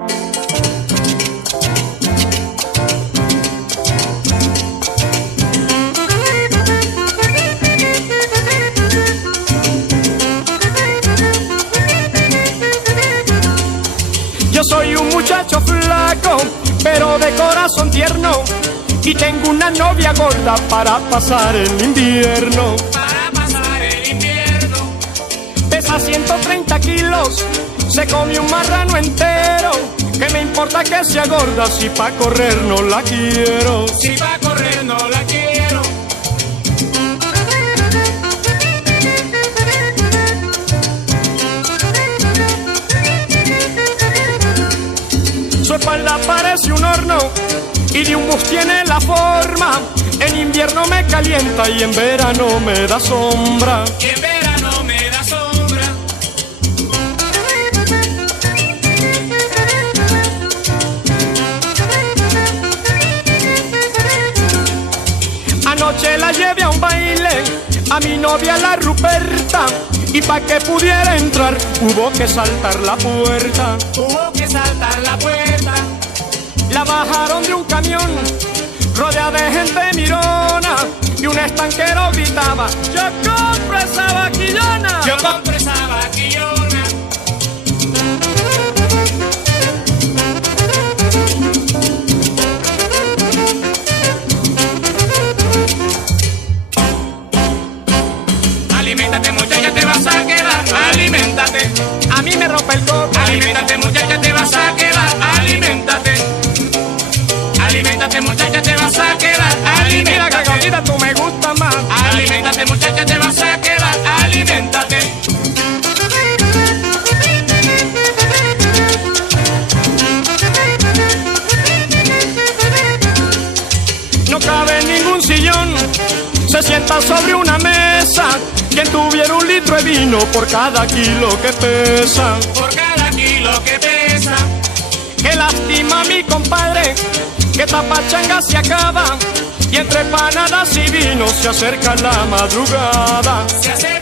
Yo soy un muchacho flaco, pero de corazón tierno, y tengo una novia gorda para pasar el invierno. Para pasar el invierno. Pesa 130 kilos, se come un marrano entero. ¿Qué me importa que sea gorda si pa' correr no la quiero? Si va a correr no la quiero. Su espalda parece un horno y de un bus tiene la forma. En invierno me calienta y en verano me da sombra. Y en verano me da sombra. Anoche la llevé a un baile, a mi novia la Ruperta, y pa' que pudiera entrar hubo que saltar la puerta. Hubo que saltar la puerta. La bajaron de un camión, rodeada de gente mirona, y un estanquero gritaba: ¡yo compro esa vaquillona! Yo compro esa vaquillona. Aliméntate, muchacha, te vas a quedar. Aliméntate. A mí me rompe el coco. Aliméntate, muchacha, te vas a quedar. Aliméntate. Aliméntate, muchacha, te vas a quedar. Mira que Aliméntate. gordita tú me gusta más. Aliméntate, muchacha, te vas a quedar. Aliméntate. No cabe en ningún sillón, se sienta sobre una mesa. Quien tuviera un litro de vino por cada kilo que pesa. Por cada kilo que pesa. Qué lástima, mi compadre, que esta pachanga se acaba, y entre panadas y vino se acerca la madrugada. Se hace